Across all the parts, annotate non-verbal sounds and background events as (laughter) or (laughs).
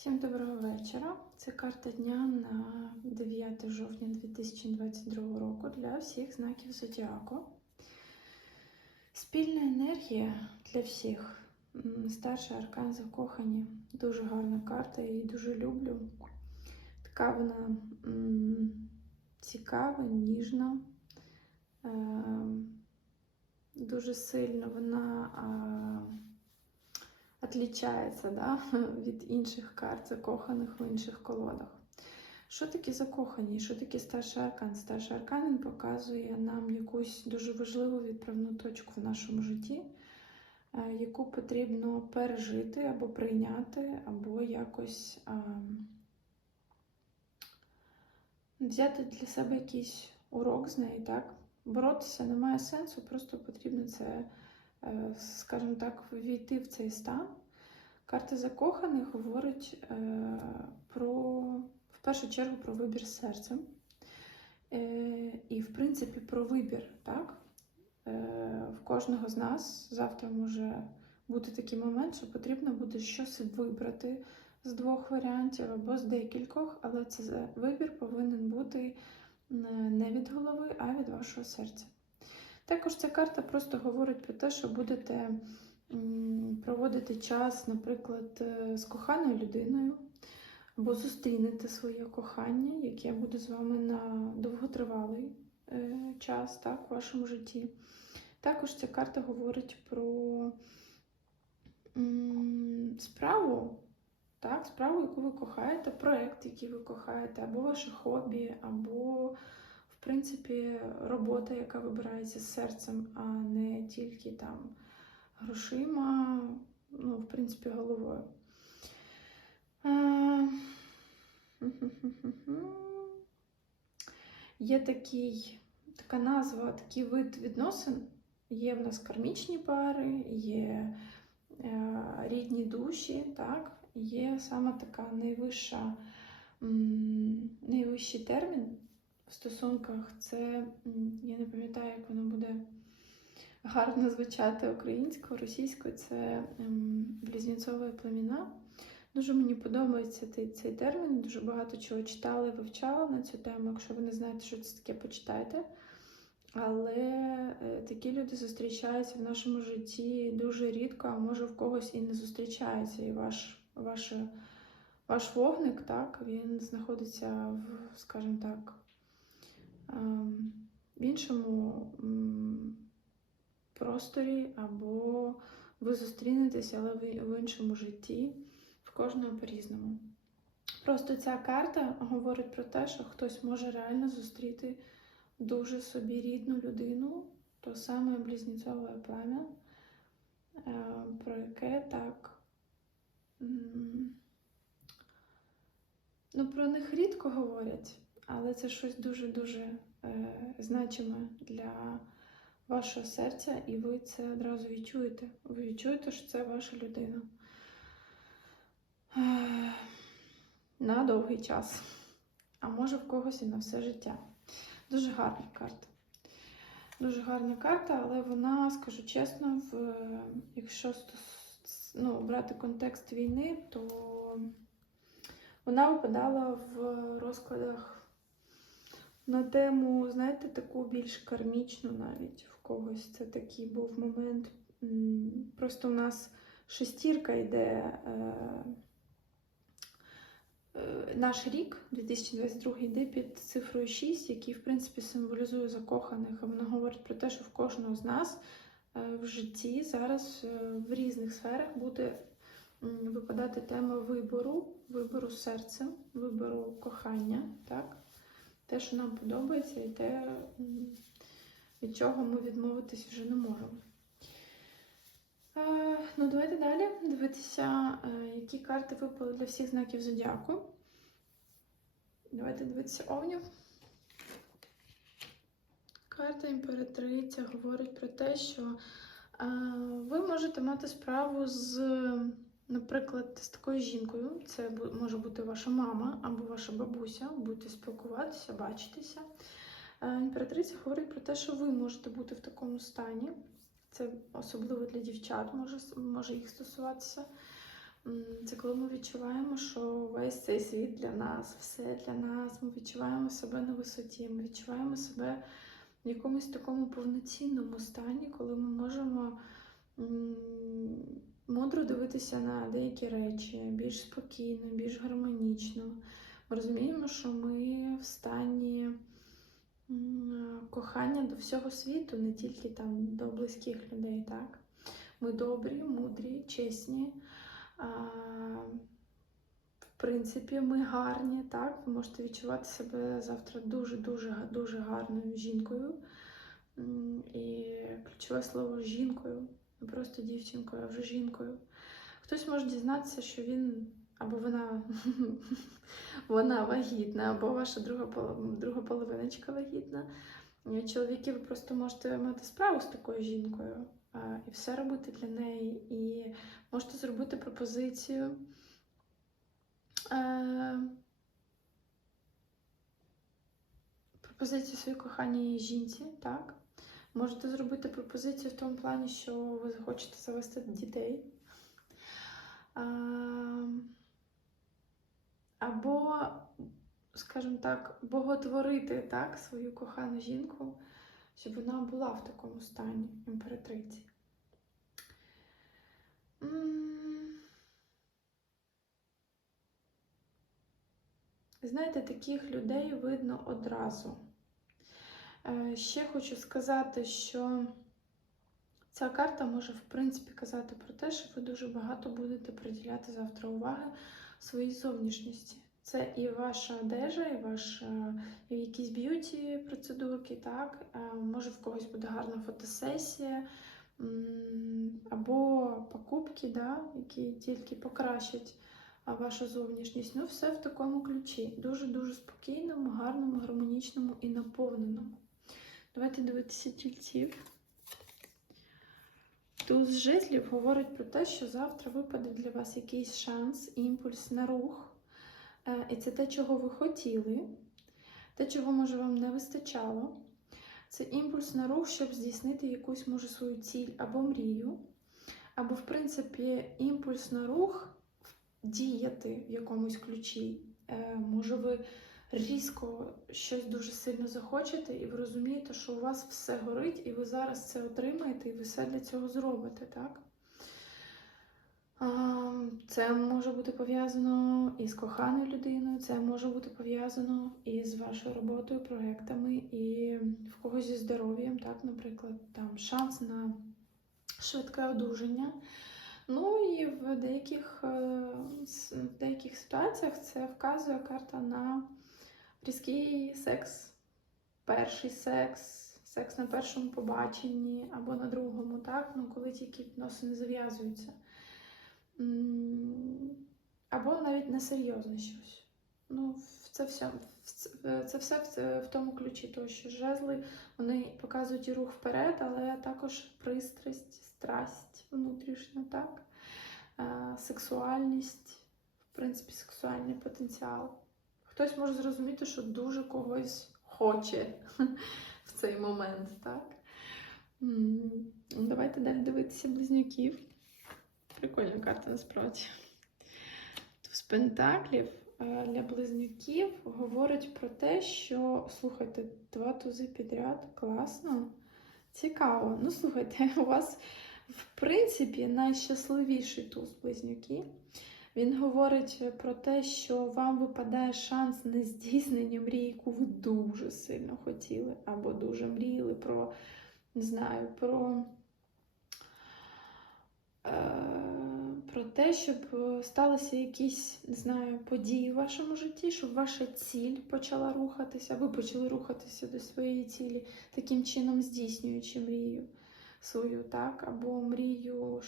Всім доброго вечора. Це карта дня на 9 жовтня 2022 року для всіх знаків Зодіаку. Спільна енергія для всіх. Старший аркан закохані. Дуже гарна карта, я її дуже люблю. Така вона цікава, ніжна. Ем, Дуже сильно вона. Отлічається да, (laughs) від інших карт, закоханих в інших колодах. Що таке закохані? Що таке старший аркан? Старший аркан він показує нам якусь дуже важливу відправну точку в нашому житті, е, яку потрібно пережити або прийняти, або якось а, взяти для себе якийсь урок з неї. так? Боротися немає сенсу, просто потрібно це скажімо так, війти в цей стан. Карта закоханих говорить е, про, в першу чергу, про вибір серцем. Е, і, в принципі, про вибір. Так? Е, в кожного з нас завтра може бути такий момент, що потрібно буде щось вибрати з двох варіантів або з декількох, але це вибір повинен бути не від голови, а від вашого серця. Також ця карта просто говорить про те, що будете проводити час, наприклад, е, з коханою людиною, або зустрінете своє кохання, яке буде з вами на довготривалий е, час так, в вашому житті. Також ця карта говорить про справу, так, справу, яку ви кохаєте, проєкт, який ви кохаєте, або ваше хобі, або в принципі, робота, яка вибирається з серцем, а не тільки там грошима, ну, в принципі, головою. А... (laughs) Є такий, така назва, такий вид відносин. Є в нас кармічні пари, є е, рідні душі, так? є саме така найвища, найвищий термін в стосунках. Це, я не пам'ятаю, як воно буде гарно звучати українською, російською це ем, близнєцові племіна. Дуже мені подобається цей, цей термін. Дуже багато чого читала і вивчала на цю тему. Якщо ви не знаєте, що це таке, почитайте. Але е, такі люди зустрічаються в нашому житті дуже рідко, а може в когось і не зустрічається. І ваш ваш, ваш вогник, так, він знаходиться в, скажімо так, в іншому просторі, або ви зустрінетеся, але в іншому житті, в кожного по-різному. Просто ця карта говорить про те, що хтось може реально зустріти дуже собі рідну людину, то саме близнецове плам'я, е, про яке так. Ну, про них рідко говорять, але це щось дуже-дуже е, значиме для вашого серця, і ви це одразу відчуєте. Ви відчуєте, що це ваша людина. На довгий час. А може в когось і на все життя. Дуже гарна карта. Дуже гарна карта, але вона, скажу чесно, в, якщо ну, брати контекст війни, то вона випадала в розкладах на тему, знаєте, таку більш кармічну навіть в когось. Це такий був момент. Просто у нас шестірка йде. Е, е, наш рік, 2022 йде під цифрою 6, який, в принципі, символізує закоханих. Воно говорить про те, що в кожного з нас е, в житті зараз в різних сферах буде випадати тема вибору, вибору серцем, вибору кохання. так? Те, що нам подобається, і те, від чого ми відмовитись вже не можемо. Е, ну, давайте далі дивитися, е, які карти випали для всіх знаків зодіаку. Давайте дивитися овнів. Карта імператриця говорить про те, що е, ви можете мати справу з, наприклад, з такою жінкою. Це може бути ваша мама або ваша бабуся, будете спілкуватися, бачитися. Е, імператриця говорить про те, що ви можете бути в такому стані. Це особливо для дівчат може може їх стосуватися. Це коли ми відчуваємо, що весь цей світ для нас, все для нас. Ми відчуваємо себе на висоті, ми відчуваємо себе в якомусь такому повноцінному стані, коли ми можемо мудро дивитися на деякі речі, більш спокійно, більш гармонічно. Ми розуміємо, що ми в стані кохання до всього світу, не тільки там до близьких людей. Так? Ми добрі, мудрі, чесні. В принципі, ми гарні, так? Ви можете відчувати себе завтра дуже-дуже дуже гарною жінкою. І ключове слово жінкою, не просто дівчинкою, а вже жінкою. Хтось може дізнатися, що він або вона, (laughs) вона вагітна, або ваша друга, друга половиночка вагітна. Чоловіки, ви просто можете мати справу з такою жінкою і все робити для неї. І можете зробити пропозицію. Пропозицію своїй коханій жінці, так? Можете зробити пропозицію в тому плані, що ви захочете завести дітей. Або, скажімо так, боготворити так, свою кохану жінку, щоб вона була в такому стані імператриці. Знаєте, таких людей видно одразу. Е, Ще хочу сказати, що ця карта може, в принципі, казати про те, що ви дуже багато будете приділяти завтра уваги своїй зовнішності. Це і ваша одежа, і ваша і якісь б'юті процедурки, так? Е, Може, в когось буде гарна фотосесія, або покупки, да, які тільки покращать вашу зовнішність. Ну, все в такому ключі. Дуже-дуже спокійному, гарному, гармонічному і наповненому. Давайте дивитися тільців. Туз жезлів говорить про те, що завтра випаде для вас якийсь шанс, імпульс на рух. Е, І це те, чого ви хотіли, те, чого може вам не вистачало. Це імпульс на рух, щоб здійснити якусь, може, свою ціль або мрію, або, в принципі, імпульс на рух діяти в якомусь ключі. Е, Може, ви різко щось дуже сильно захочете, і ви розумієте, що у вас все горить, і ви зараз це отримаєте, і ви все для цього зробите, так? Це може бути пов'язано і з коханою людиною, це може бути пов'язано і з вашою роботою, проектами, і в когось зі здоров'ям, так, наприклад, там шанс на швидке одужання. Ну і в деяких, е, в деяких ситуаціях це вказує карта на різкий секс, перший секс, секс на першому побаченні або на другому, так? Ну, коли тільки відносини зав'язуються. Або навіть несерйозне щось. Ну, це все, це все в, тому ключі, тому що жезли вони показують і рух вперед, але також пристрасть, страсть внутрішню, так? Сексуальність, в принципі, сексуальний потенціал. Хтось може зрозуміти, що дуже когось хоче (laughs) в цей момент, так? Ну, Давайте далі дивитися близнюків. Прикольна карта насправді. Туз Пентаклів е, для близнюків говорить про те, що слухайте, два тузи підряд, класно, цікаво. Ну, слухайте, (laughs) у вас, в принципі, найщасливіший туз близнюки. Він говорить про те, що вам випадає шанс на здійснення мрії, яку ви дуже сильно хотіли, або дуже мріяли про, не знаю, про е, про те, щоб е, сталися якісь, не знаю, події в вашому житті, щоб ваша ціль почала рухатися, ви почали рухатися до своєї цілі, таким чином здійснюючи мрію свою, так, або мрію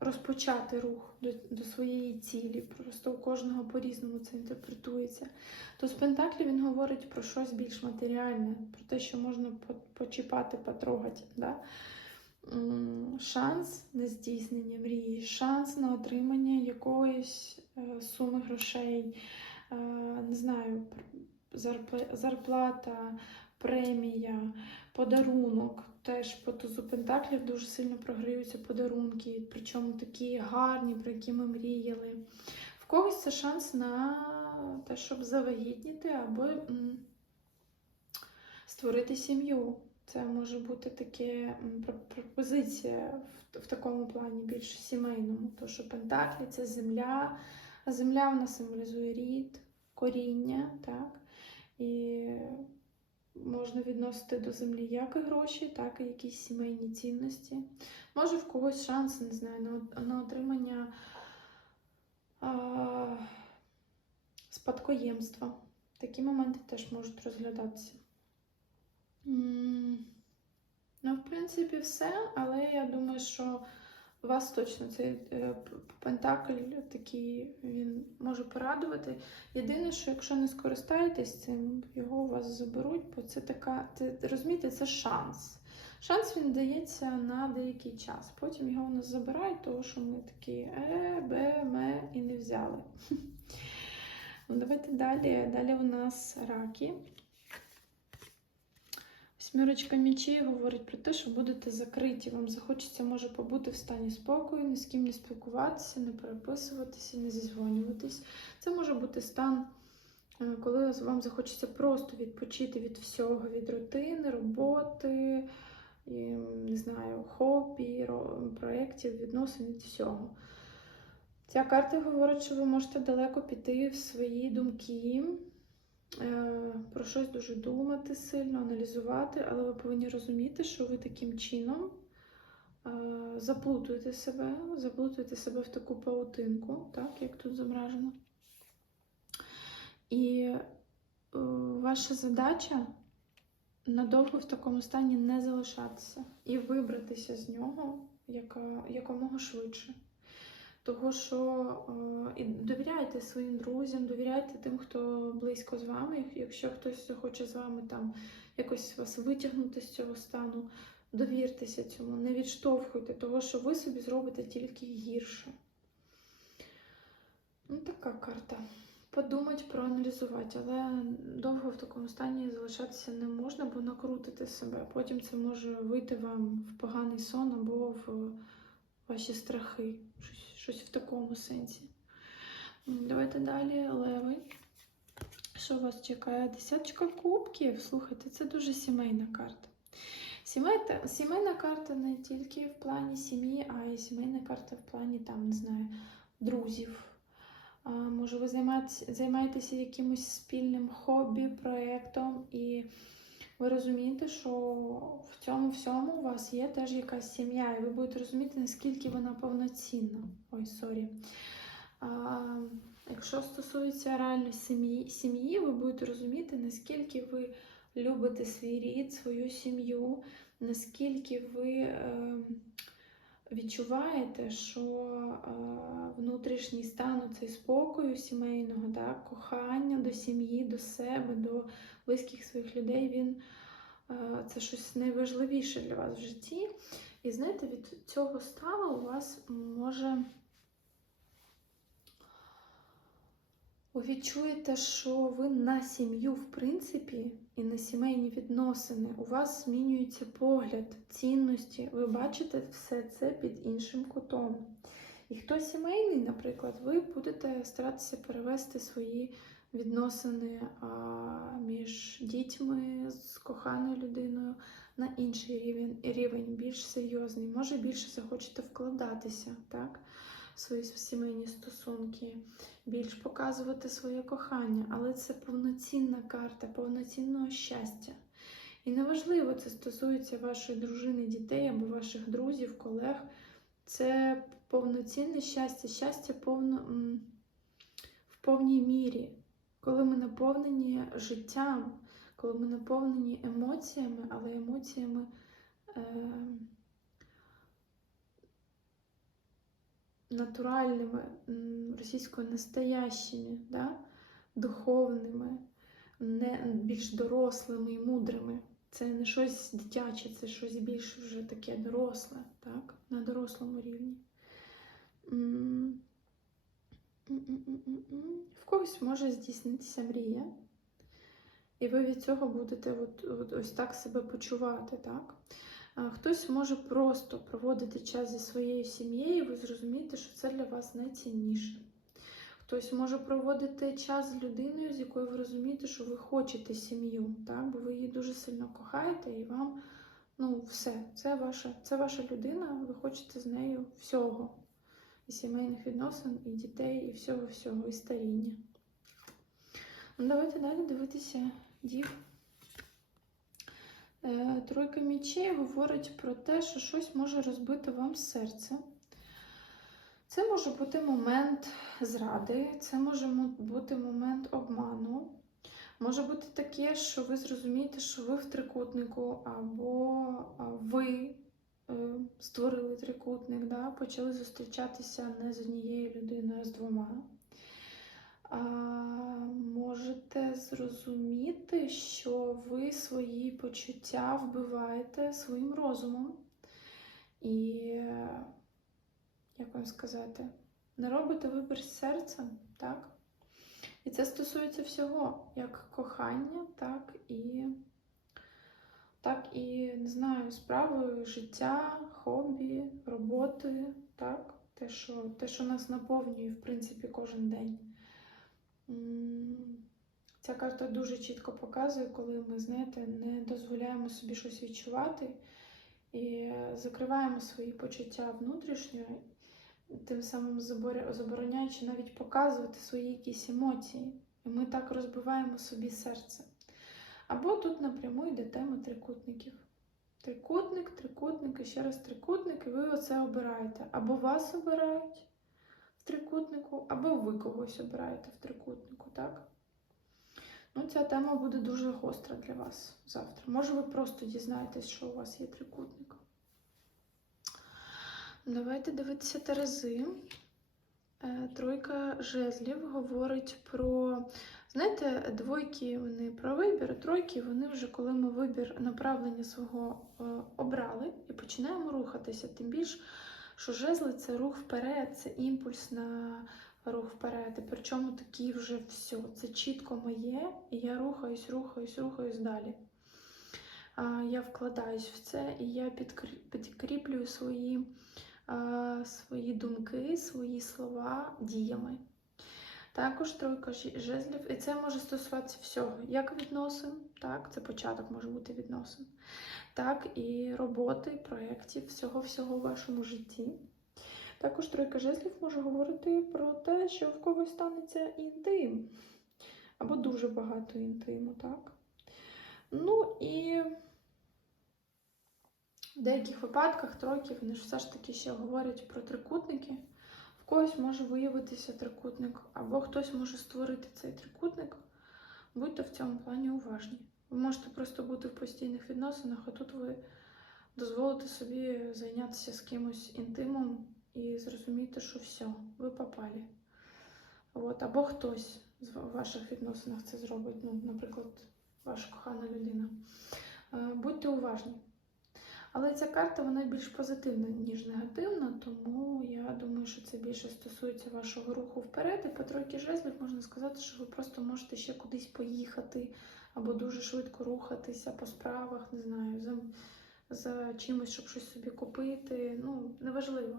розпочати рух до, до своєї цілі. Просто у кожного по-різному це інтерпретується. То з Пентаклі він говорить про щось більш матеріальне, про те, що можна почіпати, потрогати. Да? Шанс на здійснення мрії, шанс на отримання якоїсь е, суми грошей, е, не знаю, зарплата, премія, подарунок. Теж по тузу Пентаклів дуже сильно програються подарунки, причому такі гарні, про які ми мріяли. В когось це шанс на те, щоб завагітніти або м, створити сім'ю. Це може бути таке пропозиція в, в такому плані більш сімейному. Тому що Пентаклі це земля, а земля вона символізує рід, коріння, так? І можна відносити до землі як і гроші, так і якісь сімейні цінності. Може в когось шанс, не знаю, на, отримання а, спадкоємства. Такі моменти теж можуть розглядатися. Ну, в принципі, все, але я думаю, що вас точно цей е, пентакль такий він може порадувати. Єдине, що якщо не скористаєтесь цим, його у вас заберуть, бо це така, це, розумієте, це шанс. Шанс він дається на деякий час. Потім його у нас забирають, тому що ми такі е, бе, ме і не взяли. (laughs) Ну, давайте далі. Далі у нас раки. Смірочка мічей говорить про те, що будете закриті. Вам захочеться, може, побути в стані спокою, ні з ким не спілкуватися, не переписуватися, не зізвонюватись. Це може бути стан, е, коли вам захочеться просто відпочити від всього, від рутини, роботи, не знаю, хобі, проєктів, відносин від всього. Ця карта говорить, що ви можете далеко піти в свої думки, про щось дуже думати сильно, аналізувати, але ви повинні розуміти, що ви таким чином е, заплутуєте себе, заплутуєте себе в таку паутинку, так, як тут зображено. І е, ваша задача надовго в такому стані не залишатися і вибратися з нього якомога швидше. Того, що е, і довіряйте своїм друзям, довіряйте тим, хто близько з вами. Якщо хтось захоче з вами там якось вас витягнути з цього стану, довіртеся цьому, не відштовхуйте того, що ви собі зробите тільки гірше. Ну, така карта. Подумать, проаналізувати, але довго в такому стані залишатися не можна, бо накрутити себе. Потім це може вийти вам в поганий сон або в ваші страхи. Щось, щось в такому сенсі. Давайте далі, леви. Що вас чекає? Десяточка кубків. Слухайте, це дуже сімейна карта. Сімейна, сімейна карта не тільки в плані сім'ї, а й сімейна карта в плані, там, не знаю, друзів. А, може, ви займаєтеся якимось спільним хобі, проєктом, і ви розумієте, що в цьому всьому у вас є теж якась сім'я, і ви будете розуміти, наскільки вона повноцінна. Ой, сорі. Якщо стосується реально сім'ї, сім'ї, ви будете розуміти, наскільки ви любите свій рід, свою сім'ю, наскільки ви е, відчуваєте, що е, внутрішній стан цей спокою сімейного, так, кохання до сім'ї, до себе, до близьких своїх людей, він е, це щось найважливіше для вас в житті. І знаєте, від цього стану у вас може. Ви відчуєте, що ви на сім'ю, в принципі, і на сімейні відносини. У вас змінюється погляд, цінності. Ви бачите все це під іншим кутом. І хто сімейний, наприклад, ви будете старатися перевести свої відносини а, між дітьми з коханою людиною на інший рівень, рівень більш серйозний. Може, більше захочете вкладатися, так? Свої сімейні стосунки, більш показувати своє кохання, але це повноцінна карта, повноцінного щастя. І неважливо, це стосується вашої дружини, дітей або ваших друзів, колег. Це повноцінне щастя, щастя повно, в повній мірі, коли ми наповнені життям, коли ми наповнені емоціями, але емоціями. Е- натуральними, російською настоящими, да? духовними, не більш дорослими і мудрими. Це не щось дитяче, це щось більш вже таке доросле, так? на дорослому рівні. В когось може здійснитися мрія, і ви від цього будете от, от, ось так себе почувати. так? Хтось може просто проводити час зі своєю сім'єю, і ви зрозумієте, що це для вас найцінніше. Хтось може проводити час з людиною, з якою ви розумієте, що ви хочете сім'ю, так? бо ви її дуже сильно кохаєте, і вам ну, все, це ваша, це ваша людина, ви хочете з нею всього. І сімейних відносин, і дітей, і всього-всього, і старіння. Ну, давайте далі дивитися дів. Е, Тройка мічей говорить про те, що щось може розбити вам серце. Це може бути момент зради, це може бути момент обману. Може бути таке, що ви зрозумієте, що ви в трикутнику, або ви е, створили трикутник, да? почали зустрічатися не з однією людиною, а з двома. Можете зрозуміти, що ви свої почуття вбиваєте своїм розумом. І, як вам сказати, не робите вибір з серцем, так? І це стосується всього, як кохання, так і, так і не знаю, справи, життя, хобі, роботи, так? Те, що, те, що нас наповнює, в принципі, кожен день. Ця карта дуже чітко показує, коли ми, знаєте, не дозволяємо собі щось відчувати і закриваємо свої почуття внутрішньо, тим самим забороняючи навіть показувати свої якісь емоції. І ми так розбиваємо собі серце. Або тут напряму йде тема трикутників. Трикутник, трикутник і ще раз трикутник, і ви оце обираєте. Або вас обирають трикутнику, або ви когось обираєте в трикутнику, так? Ну, ця тема буде дуже гостра для вас завтра. Може, ви просто дізнаєтесь, що у вас є трикутник. Давайте дивитися Терези. Е, Тройка жезлів говорить про. Знаєте, двойки вони про вибір, тройки вони вже коли ми вибір направлення свого е, обрали і починаємо рухатися. Тим більше, що жезли це рух вперед, це імпульс на рух вперед. І причому такий вже все. Це чітко моє, і я рухаюсь, рухаюсь, рухаюсь далі. Я вкладаюсь в це і я підкріплюю свої, свої думки, свої слова діями. Також тройка жезлів, і це може стосуватися всього, як відносин, так, це початок може бути відносин, так і роботи, проєктів, всього-всього в вашому житті. Також тройка жезлів може говорити про те, що в когось станеться інтим, або дуже багато інтиму, так? Ну і в деяких випадках тройки вони ж все ж таки ще говорять про трикутники. В когось може виявитися трикутник, або хтось може створити цей трикутник. Будьте в цьому плані уважні. Ви можете просто бути в постійних відносинах, а тут ви дозволите собі зайнятися з кимось інтимом і зрозуміти, що все, ви попали. От, або хтось з ваших відносинах це зробить, ну, наприклад, ваша кохана людина. Е, Будьте уважні. Але ця карта вона більш позитивна, ніж негативна, тому я думаю, що це більше стосується вашого руху вперед. І по тройки жезлів можна сказати, що ви просто можете ще кудись поїхати, або дуже швидко рухатися по справах, не знаю, за, за чимось, щоб щось собі купити. Ну, неважливо.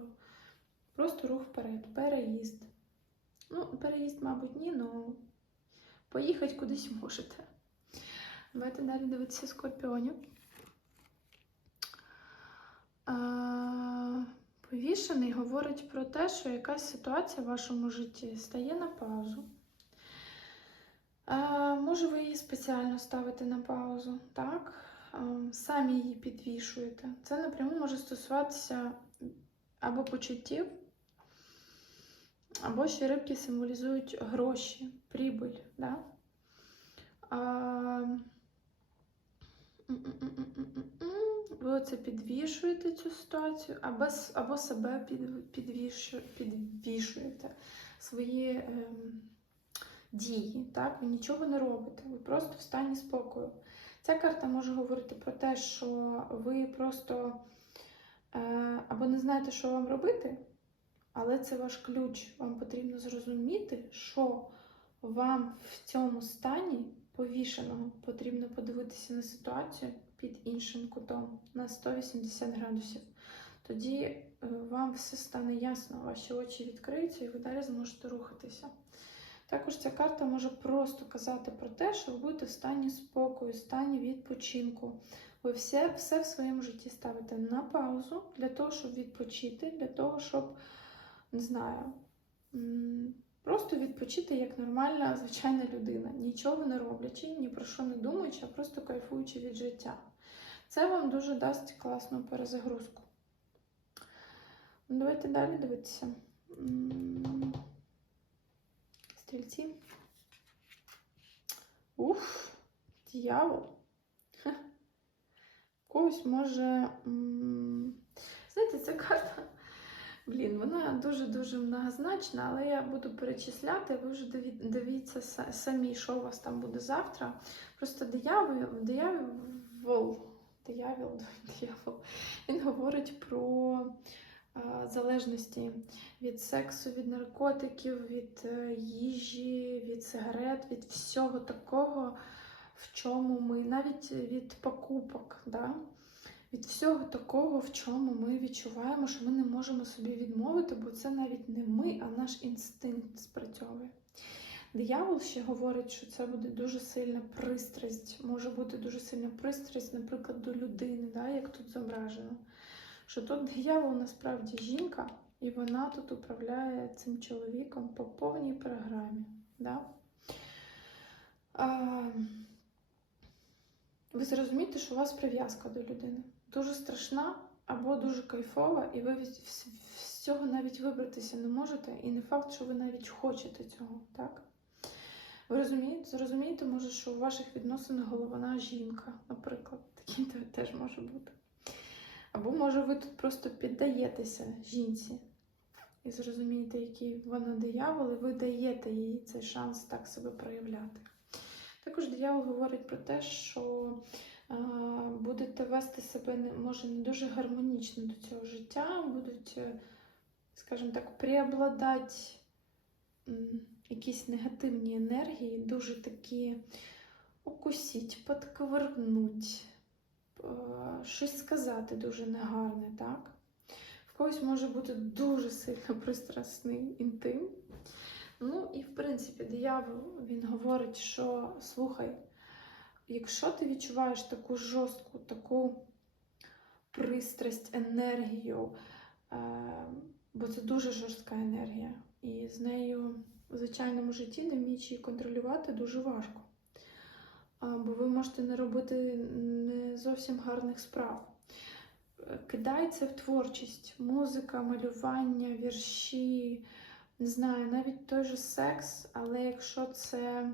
Просто рух вперед, переїзд. Ну, переїзд, мабуть, ні, але поїхати кудись можете. Давайте далі дивитися скорпіонів. Повішений говорить про те, що якась ситуація в вашому житті стає на паузу. Може, ви її спеціально ставите на паузу, так? Самі її підвішуєте. Це напряму може стосуватися або почуттів, або ще рибки символізують гроші, прибуль. Да? А. Ви оце підвішуєте цю ситуацію, або, або себе під, підвішу, підвішуєте свої ем, дії. Так? Ви нічого не робите, ви просто в стані спокою. Ця карта може говорити про те, що ви просто е, або не знаєте, що вам робити, але це ваш ключ. Вам потрібно зрозуміти, що вам в цьому стані повішеного потрібно подивитися на ситуацію під іншим кутом на 180 градусів. Тоді е, вам все стане ясно, ваші очі відкриються і ви далі зможете рухатися. Також ця карта може просто казати про те, що ви будете в стані спокою, в стані відпочинку. Ви все, все в своєму житті ставите на паузу для того, щоб відпочити, для того, щоб, не знаю, просто відпочити як нормальна, звичайна людина, нічого не роблячи, ні про що не думаючи, а просто кайфуючи від життя. Це вам дуже дасть класну перезагрузку. Ну, Давайте далі дивитися. Стрільці. Уф, дьявол. Когось може. Знаєте, ця карта. Блін, вона дуже-дуже многозначна, але я буду перечисляти, ви вже дивіться са- самі, що у вас там буде завтра. Просто диявол, диявол, диявол, (laughs) диявол, він говорить про залежності від сексу, від наркотиків, від е, їжі, від сигарет, від всього такого, в чому ми, навіть від покупок, да? Від всього такого, в чому ми відчуваємо, що ми не можемо собі відмовити, бо це навіть не ми, а наш інстинкт спрацьовує. Диявол ще говорить, що це буде дуже сильна пристрасть, може бути дуже сильна пристрасть, наприклад, до людини, да, як тут зображено. Що тут диявол насправді жінка, і вона тут управляє цим чоловіком по повній програмі. Да? А, ви зрозумієте, що у вас прив'язка до людини дуже страшна або дуже кайфова, і ви з цього навіть вибратися не можете, і не факт, що ви навіть хочете цього, так? Ви розумієте, зрозумієте, може, що у ваших відносинах головна жінка, наприклад, такий те- теж може бути. Або може ви тут просто піддаєтеся жінці і зрозумієте, який вона диявол, і ви даєте їй цей шанс так себе проявляти. Також диявол говорить про те, що будете вести себе може не дуже гармонічно до цього життя, будуть, е, скажімо так, преобладати якісь негативні енергії, дуже такі укусіть, подковернуть, е, щось сказати дуже негарне, так? В когось може бути дуже сильно пристрасний інтим. Ну і в принципі, диявол він говорить, що слухай, якщо ти відчуваєш таку жорстку, таку пристрасть, енергію, е, бо це дуже жорстка енергія, і з нею в звичайному житті, не вміючи її контролювати, дуже важко. Бо ви можете не робити не зовсім гарних справ. Е, в творчість, музика, малювання, вірші, не знаю, навіть той же секс, але якщо це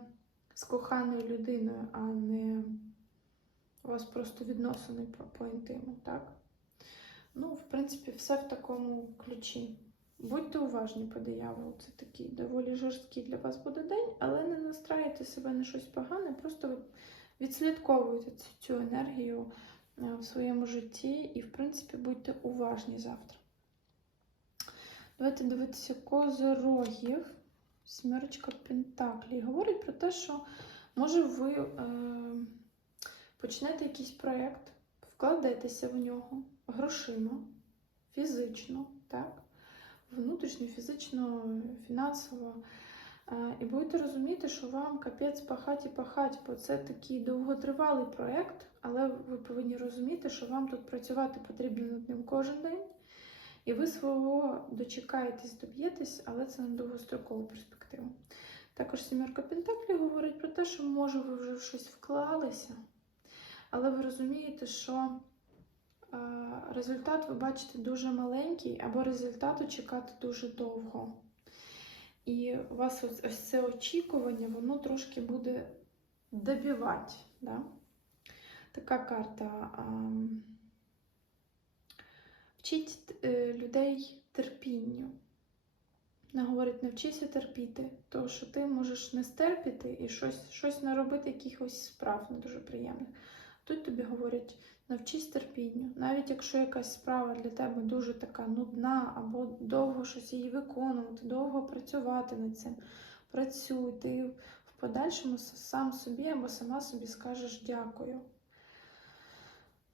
з коханою людиною, а не у вас просто відносини по, по інтиму, так? Ну, в принципі, все в такому ключі. Будьте уважні по дияволу, це такий доволі жорсткий для вас буде день, але не настраюйте себе на щось погане, просто відслідковуйте цю, цю енергію е, в своєму житті і, в принципі, будьте уважні завтра. Давайте дивитися козорогів. Смірочка Пентаклі. Говорить про те, що може ви е, почнете якийсь проєкт, вкладетеся в нього грошима, фізично, так? внутрішньо, фізично, фінансово. Е, і будете розуміти, що вам капець пахать і пахать, бо це такий довготривалий проєкт, але ви повинні розуміти, що вам тут працювати потрібно над ним кожен день. І ви свого дочекаєтесь, доб'єтесь, але це на довгострокову перспективу. Також сімерка Пентаклі говорить про те, що може ви вже в щось вклалися, але ви розумієте, що е, результат ви бачите дуже маленький, або результату чекати дуже довго. І у вас ось, ось це очікування, воно трошки буде добивати. Да? Така карта. ам, Вчіть е, людей терпінню. Вона говорить, навчися терпіти, тому що ти можеш не стерпіти і щось, щось наробити, якихось справ не дуже приємних. Тут тобі говорять, навчись терпінню. Навіть якщо якась справа для тебе дуже така нудна, або довго щось її виконувати, довго працювати над цим. Працюй, ти в подальшому сам собі або сама собі скажеш дякую.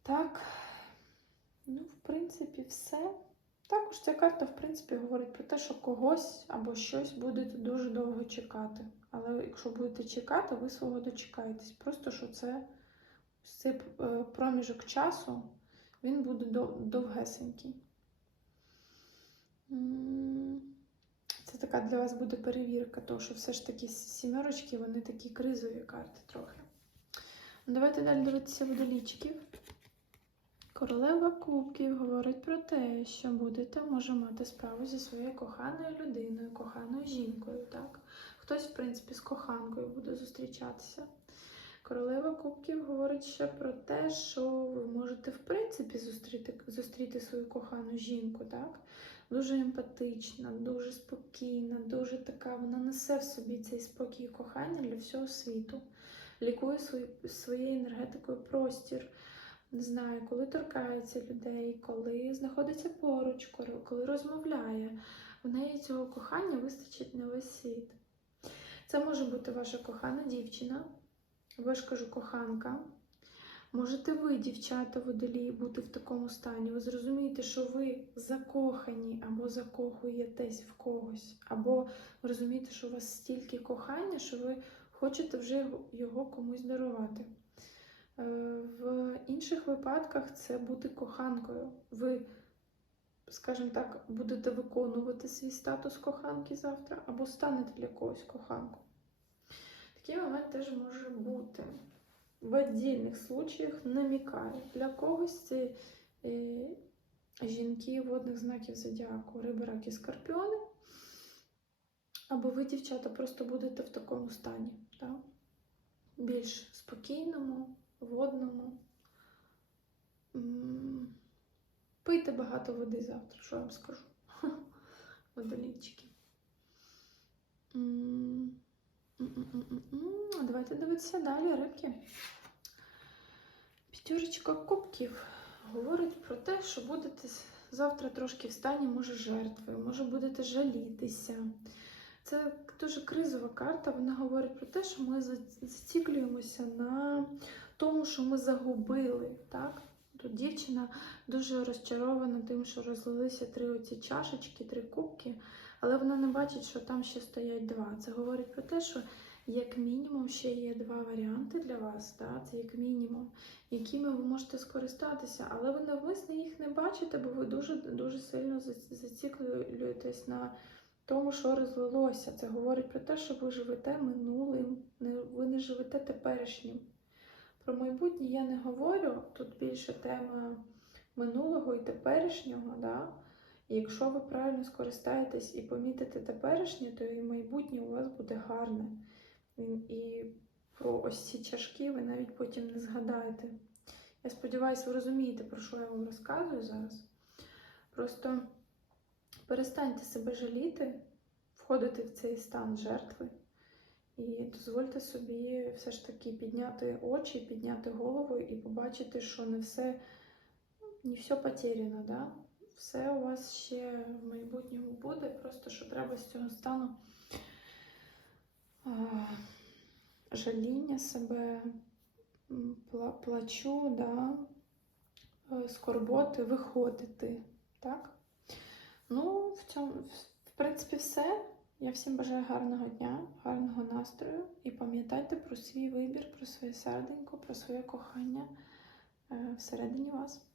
Так, ну, в принципі, все. Також ця карта, в принципі, говорить про те, що когось або щось будете дуже довго чекати. Але якщо будете чекати, ви свого дочекаєтесь. Просто що це цей е, проміжок часу, він буде дов- довгесенький. Це така для вас буде перевірка, тому що все ж таки сімерочки, вони такі кризові карти трохи. Давайте далі дивитися водолічків. Королева Кубків говорить про те, що будете може мати справу зі своєю коханою людиною, коханою жінкою. Так? Хтось, в принципі, з коханкою буде зустрічатися. Королева Кубків говорить ще про те, що ви можете, в принципі, зустріти, зустріти свою кохану жінку. Так? Дуже емпатична, дуже спокійна, дуже така, вона несе в собі цей спокій кохання для всього світу. Лікує свої, своєю енергетикою простір не знаю, коли торкається людей, коли знаходиться поруч, коли- розмовляє. В неї цього кохання вистачить на весь світ. Це може бути ваша кохана дівчина, або ж кажу коханка. Можете ви, дівчата водолії, бути в такому стані. Ви зрозумієте, що ви закохані або закохуєтесь в когось, або розумієте, що у вас стільки кохання, що ви хочете вже його комусь дарувати. Е, В інших випадках це бути коханкою. Ви, скажімо так, будете виконувати свій статус коханки завтра, або станете для когось коханкою. Такий момент теж може бути. В віддільних случаях намікає. Для когось це е, жінки водних знаків зодіаку, риби, раки, скорпіони. Або ви, дівчата, просто будете в такому стані. Так? Більш спокійному, водному. Пийте багато води завтра, що я вам скажу. (laughs) Водолійчики. М. Давайте дивитися далі, рибки. П'ятерочка кубків говорить про те, що будете завтра трошки в стані, може, жертви, може, будете жалітися. Це дуже кризова карта. Вона говорить про те, що ми за- зациклюємося на тому, що ми загубили. Так? Тут дівчина дуже розчарована тим, що розлилися три оці чашечки, три кубки, але вона не бачить, що там ще стоять два. Це говорить про те, що як мінімум ще є два варіанти для вас. Так? Це як мінімум, якими ви можете скористатися, але ви навмисно їх не бачите, бо ви дуже дуже сильно зац- зациклюєтесь на тому, що розлилося. Це говорить про те, що ви живете минулим, ви не живете теперішнім. Про майбутнє я не говорю. Тут більше тема минулого і теперішнього. Да? І якщо ви правильно скористаєтесь і помітите теперішнє, то і майбутнє у вас буде гарне. І, про ось ці чашки ви навіть потім не згадаєте. Я сподіваюся, ви розумієте, про що я вам розказую зараз. Просто перестаньте себе жаліти, входити в цей стан жертви. І дозвольте собі все ж таки підняти очі, підняти голову і побачити, що не все, не все потеряно, да? все у вас ще в майбутньому буде, просто що треба з цього стану а, жаління себе, пла- плачу, да? е, скорботи виходити. Так? Ну, в цьому, в принципі, все. Я всім бажаю гарного дня, гарного настрою і пам'ятайте про свій вибір, про своє серденько, про своє кохання е, всередині вас.